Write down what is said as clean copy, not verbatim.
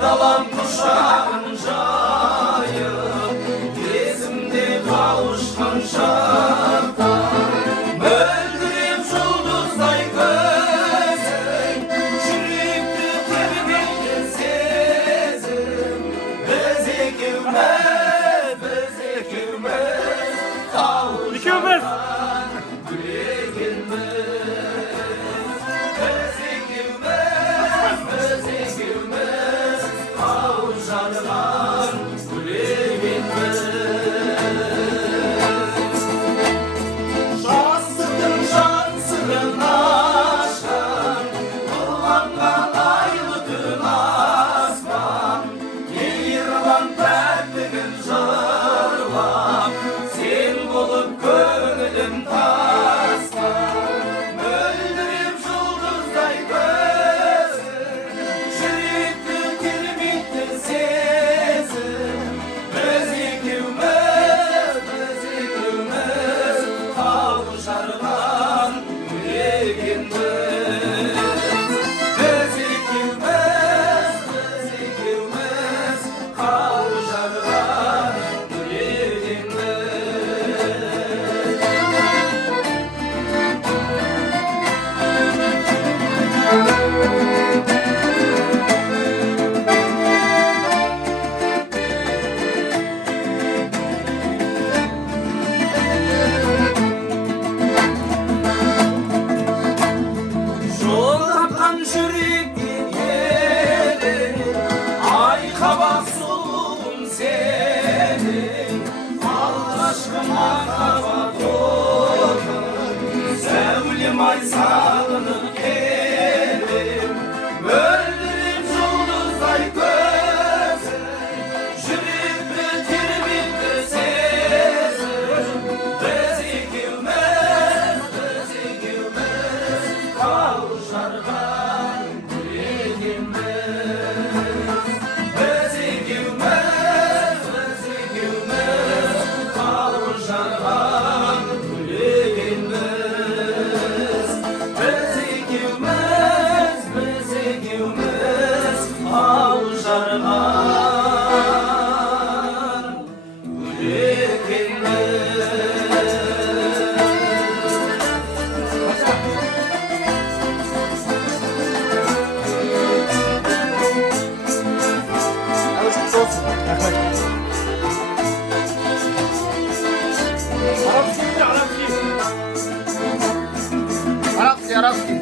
Dalam kuşağın jayıp, gezimde kavuşkan şartlar, öldürüp жұлдыздай gözün, жүректі тербеткен сезім. Біз екеуміз кауышқан гүл екенбіз. Біз екеуміз кауышқан гүл екенбіз. Жастықтың жан сырын ашқан, нұрланған айлы түн аспан, мейірбан пәктігін жырлап, сен болып көңілім тасқан. Мөлдіреп жұлдыздай көзің, жүректі тербетті сезім. Біз екеуміз кауышқан гүл екенбіз. Біз екеуміз кауышқан гүл жол тапқан жүректен елің, айқабақ сұлуым сенің. Алғашқы махаббат отын, сәулем ай сағынып келем. Мөлдіреп жұлдыздай көзің, жүректі тербетті сезім. Біз екеуміз кауышқан гүл екенбіз. Біз екеуміз кауышқан гүл екенбіз. Біз екеуміз кауышқан гүл екенбіз. Арабский.